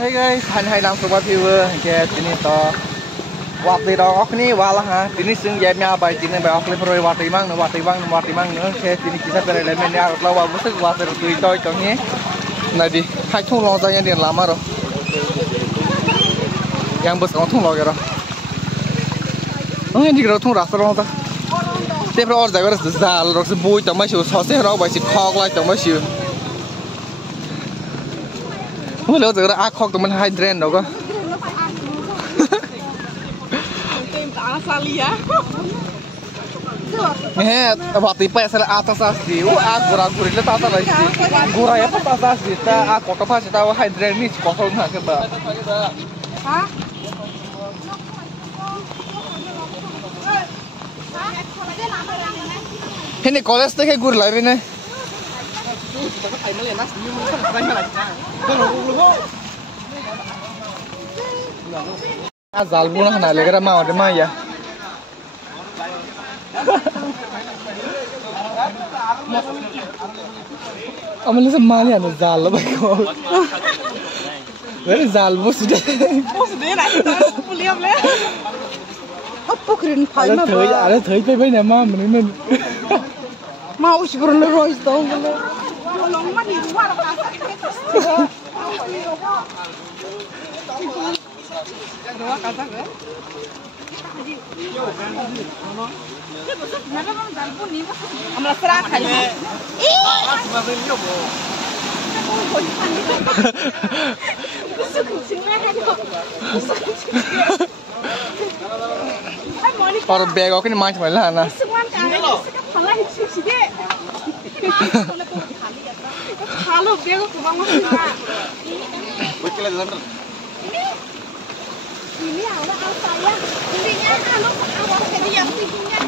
Hey guys, hai lang sobat viewer, ke sini to waktu itu ok ni wala ha, sini sing jamnya apa sini ba ok leper waktu imang no, ke sini kisah pada elemen ya, kalau wa busuk waktu itu itu ni, nadi, hai thung long zanya dia lama ro, yang bus thung long kira, ini kira thung rasa long ta, tapi orang jaga rasa zal, rasa bui tak masih, soalnya orang masih kok lagi tak masih. Lo giờ đã khóc tụi mình hai trend đâu cơ. Nghe bảo tí pe sẽ là atas asli, gura guri le tata lagi. Gura ya apa tata asli, ta kota pas ta hai trend ni kok kau nak ke ba. Hah? Ini college tu ke gur lagi ni. Zal bunah na legra mau de maya. Amal semali anu zal ba ko. Very zal bos de. Bos de na puliam le. Apa keren phai ma ba. Are thoi pe bai na ma mun. Mau sibur le roi tong le. Long mắt nhìn qua là और बैग और मांच में लाना Halo, biar aku bangun juga. Ini awal saya. Intinya halo awal jadi yang tingginya.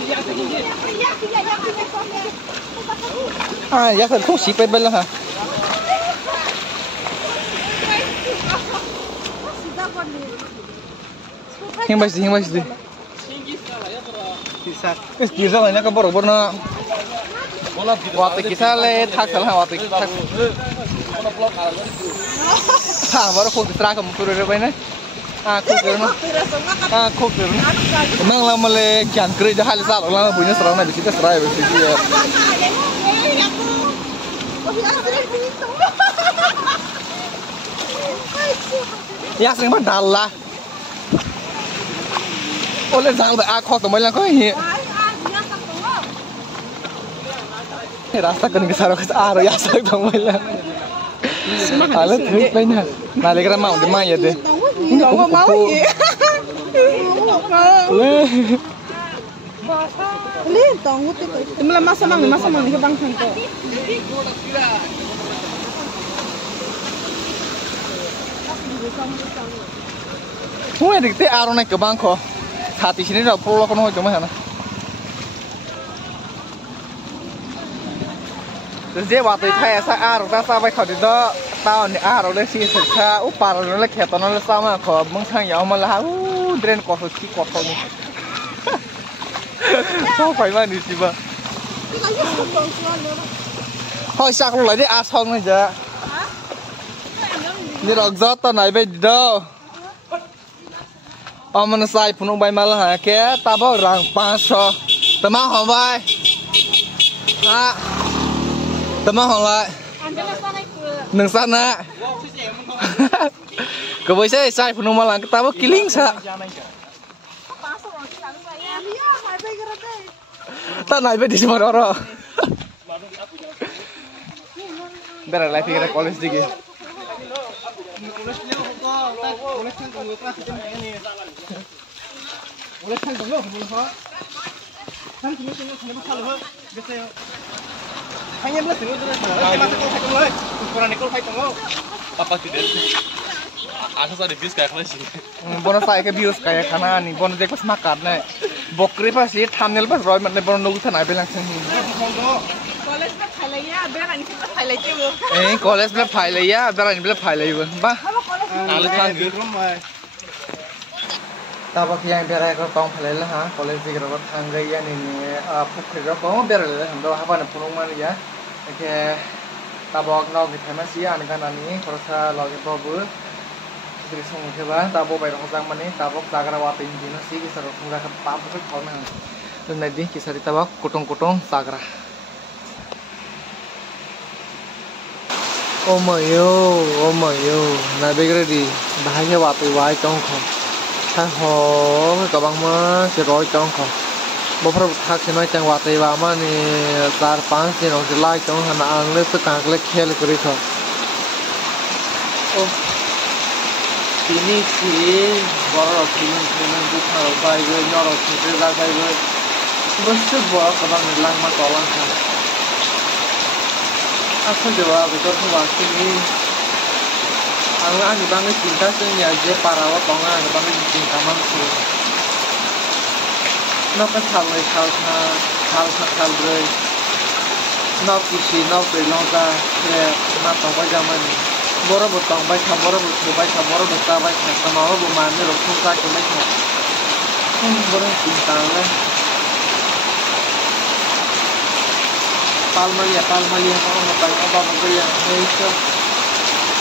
Ah, ya kan kau sih pebel lah. Yang pasti. Kisah lah, nak kabar na. Waktu kita le tak salah waktu kita. Baru kau terserah kamu turun apa ini? Kau turun. Nang lama le kian kerja hal salah, lama punya serang nabi kita serai bersih ya. Ya sering bandal lah. Oleh sang dah aku tu malah kau ini. Rasa kan kesana ke arah ya sak dong malah. Alat trip lainnya. Nah, legra mau di mana ya deh? Enggak mau ya. Lihat dong, itu malah masa mang ke bang santo. Hui dikte arah naik ke bang ko. Hati sini dah pulau kono cuma mana? Terus waktu itu saya kita sampai kau di tahun le sih saya upar le keton le sama kau mungkin ya malah drain kotor ni. Kau apa ni sih ba? Kau sak lu lagi asong aja. Ni rokzat tanah ibe dah. Aman saya punung bay malah ke tabak rang 500 temah hong bay. Teman honglah. Neng sana. Kebiasa saya penuh malang ketawa kiling sa. Tak naik di semua orang. Biar lagi kita college dikit. Hanya belas dulu terus. Masuk kau lagi. Ukuran Nicole fight tengok. Apa tidak? Aku sudah bius kayak mana sih? Bonus saya ke bius kayak karena nih bonus dia pas makan nih. Bokri pas sih thumbnail pas roy mana bonus nunggu sana bilang sini. College pas pilih ya, biar ini pas pilih juga. College pas pilih ya, biar ini pas pilih juga. Bah. Alat lagi. Tabak yang biar aku tong pilih lah ha. College di kerana tangga ya ini pukul kau biar lah. Hendak apa nak punung mana ya? Oke. Tabak nak kita masih ane kan ani. Kalau saya lagi bawa kiri song ke ba tabo bai rong jang mani tabo jagra wa tin din si ki sar rong ka pa bu thau na to nai di ki sari tabo kutong kutong jagra oh my yo na begre di bahaya wa pe wai tong kho tha ho ka bang ma se roi tong kho bo phra thak se noi chang wa te wa ma ni 4-5 दिन ho se lai tong han ang le se kang le khel kri kho oh tini si boro tini bu thau bai ge noro se la bai ge bos se bo ka bang lang ma to lang kha aku jawab betul semua sini. Ang bang cinta seni aja para wa tonga bang cinta mampu. Nak khal bre. Nak kisi nak pelonga ya nak tong ba zaman. Boro botong ba tham boro bota ba sama wa bu man ro khung ka ke mai kha. Boro cinta la. Palmalia kalau mau tanya apa yang itu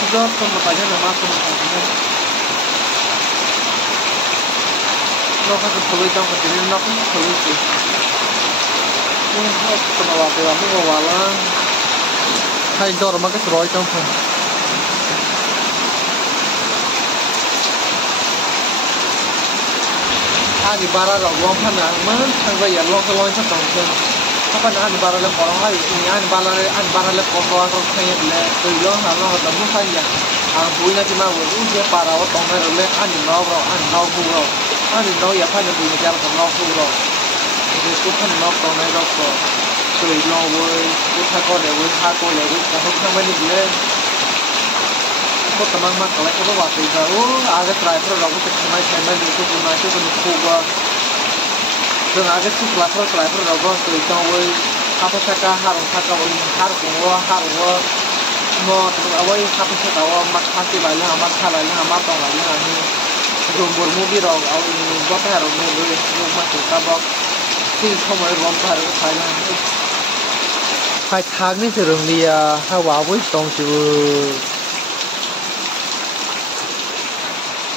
sudah mau tanya nama aku mau tanya lo kan perlu jam kecil lo kan perlu sih aku kena waktu lama ngawalan hai dor makan seroy jam pun di bara lo kan mana sampai ya lo kalau itu tongsen apa nak bara le korang hai ini bara le korang ro kaya le tu lo halo ta mu saya bui na ti ma wo je para wa tong le no bu ya pa ne bu ne ja ko no bu ro je ku kan no tong ne ro ko tu lo wo ku tha ko le ko ho ma ni le ko ta ma ka le ko wa ti ga aga try pro ro ko te mai mai ku na ku ku ga dan ada tu pelapor rogo tu itu awal apa saja harus no awal apa saja awal makasih lagi amat tong lagi ani rumpur mubi rogo awal ini buat harus mubi rumah kita bok sih semua rumah harus saya hai thang ni serung dia hawa wis tong chu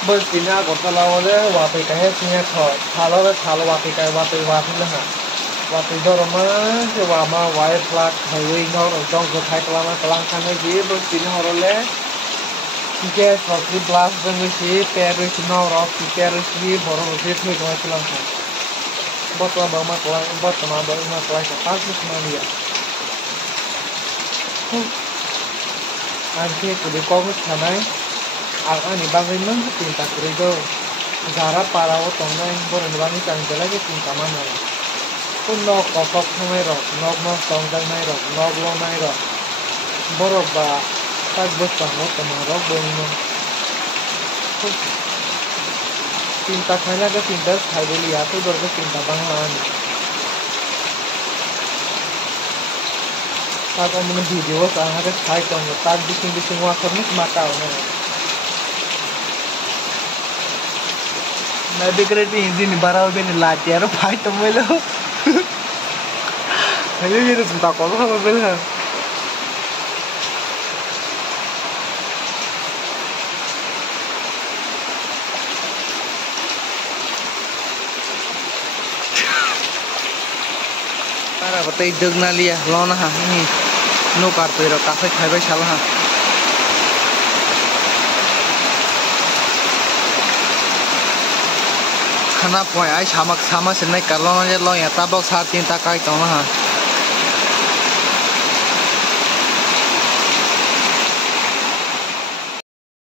bớt tin nha còn tao lâu đấy và bị cái hết nghe thở thà lâu và bị cái và bị nữa hả và bị đó mà cái và mà vài plak hay vì nó ở trong cái thái là cái lang khăn cái gì bớt tin họ rồi đấy cái và cái blast bên cái gì Paris nó rồi cái Paris gì bỏ rồi cái thôi cái lang khăn bớt là mà cái lang bớt mà cái lang cái Paris mà đi anh kia cũng đi có cái thằng này ani bangai mang cinta kurido zara para o tonga bor bangai tangela ke cinta mana pun no kokok nai ro no tonga nai ro no lo nai ro boroba tak bos tango tamaro bono cinta khana ke cinta khaideli ato dor ke cinta banglan tak on video sa ha ke khai tong tak bising wa kornis makau na मैं भी करे थी इंजन बारा हो गया लाते यार फाइट तो मिलो हेलो ये तो सुनता कौन सा मोबाइल है तारा बताई जग ना लिया लोना हाँ नहीं नो काटते रहो काफी खाए भाई शाला हाँ खाना पॉइंट आई शामक सामा से नहीं कर लो ना जे लो या तब साथ तीन तक आई तो ना